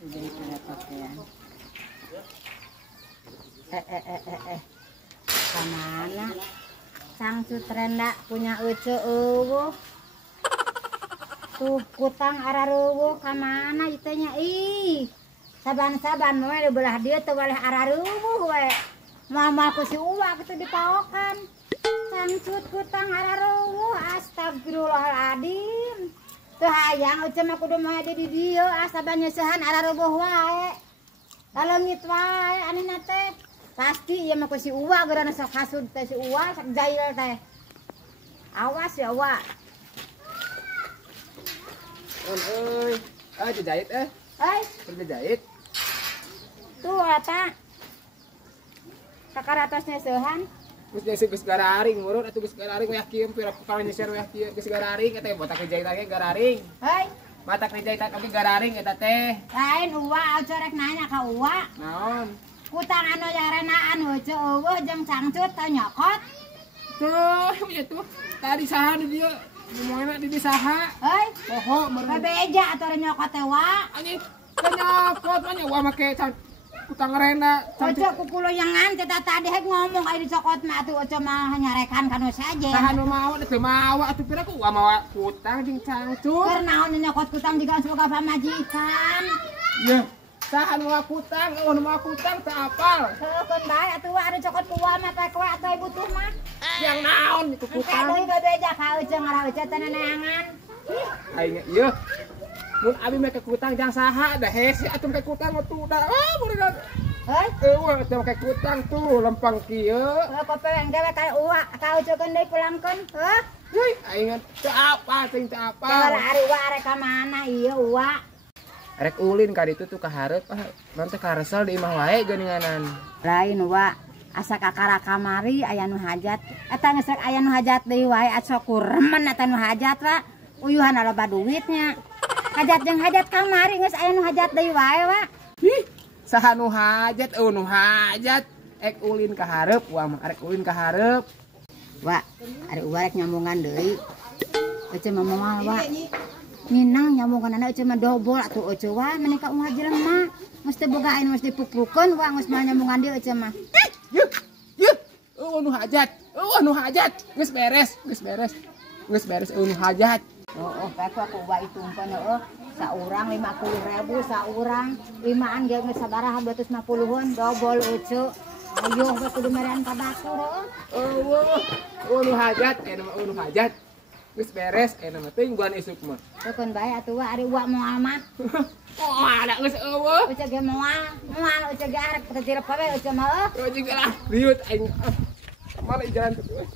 Jadi pada pakaian. Kemana? Sang Cutrenda punya ucu eueuh. Tuh kutang araruwuh kemana itenya ih. Saban-saban we belah dia teu boleh araruwuh we. Mama ku si Uwa kitu dipaokan. Sangcut kutang araruwuh astagfirullahaladzim. Teu hayang uceuk mah kudu moe di dieu asaban nyeusehan araruwuh wae. Daleungit wae anina teh. Pasti ieu mah ku si Uwa geurana sok hasud teh si Uwa sok jail teh. Awas ya Uwa. Euy, dijahit dijahit. Tuh eta. Kakaratos nyeusehan. Geus gararing murun atuh geus gararing we kieu pira kali nyeser we kieu geus gararing eta botak jahitan ge gararing. Hei, Matak jahitan oge gararing eta teh. lain Uwa corek nanya ka Uwa. Naon? Kutang anu yarenaan heuceu eueuh jeung Cangcut teu nyokot. Tuh, ya tuh. Tadi saha di dieu? Momoena di saha? Hei, Poho meureun. bebeja atuh nyokot teh Wa. Anjing nyokot mah wa make utang rena. Ojo kukuluyangan kita tadi ngomong aya dicokot mah atuh ojo mah nyarekan kanu saja. Saha nu mau teu mawa atuh pira ku wa mawa kutang jeung Cangcut. Keur naon nyokot kutang jiga semoga pamajikan. Yeuh, saha nu mawa kutang, nu mawa kutang teu apal. Heukeun bae atuh Wa anu cokot ku Wa mah teh kowe atuh butuh mah. Yang naon itu kutang? Deui bebeja ka euceung ngara euceung teh neangan. Aing ieu. Mun abi make kutang jang saha da hese atuh make kutang atuh da. Meureun. Hei, Eueuh atuh make kutang tuh lempang kieu. kopeng dewe ka Uwa ka euceun deui pulangkeun. Heuh. Heuh, aing teu apa, teu apa. Tawar ari Wa arek ka mana ieu Uwa? Rek ulin ka ditu tuh ka hareup nanti karesel di imah wae geuninganan. Lain Wa, asa kakara kamari aya nu hajat. Eta geus rek aya nu hajat deui wae asa kuremen eta nu hajat Wa. Uyuhan loba duitnya. Hajat jeung hajat kamari geus aya nu hajat deui wae Wa. Ih, saha nu hajat? Nu hajat. Ek ulin ka hareup, wah mah arek ulin ka hareup. Wa, ari Uwa rek nyambungan deui. Euceum mah moal Wa. Ninang nyambunganana euceum mah dobol atuh euceum Wa menika umah jelema. Geus teu boga anu geus dipukpukeun Wa geus mah nyambungan dieu euceum mah. Yeuh, yeuh. Nu hajat. Nu hajat. Geus beres, geus beres. Geus beres nu hajat. Oh, aku Uwa itu umpana saurang 50.000 saurang 5an ge geus sabaraha 250-an dobol euceum. Ayo we kudu merean ka batur Nu hajat, nu hajat. Geus beres mah teuing buan isuk mah. Teukeun bae atuh Wa ari Uwa moal mah. Oh, ada geus eueuh. Euceum ge moal euceum ge arek ketirep we euceum mah. Oh, juga lah. Riut aing. Kemana jalan tuh?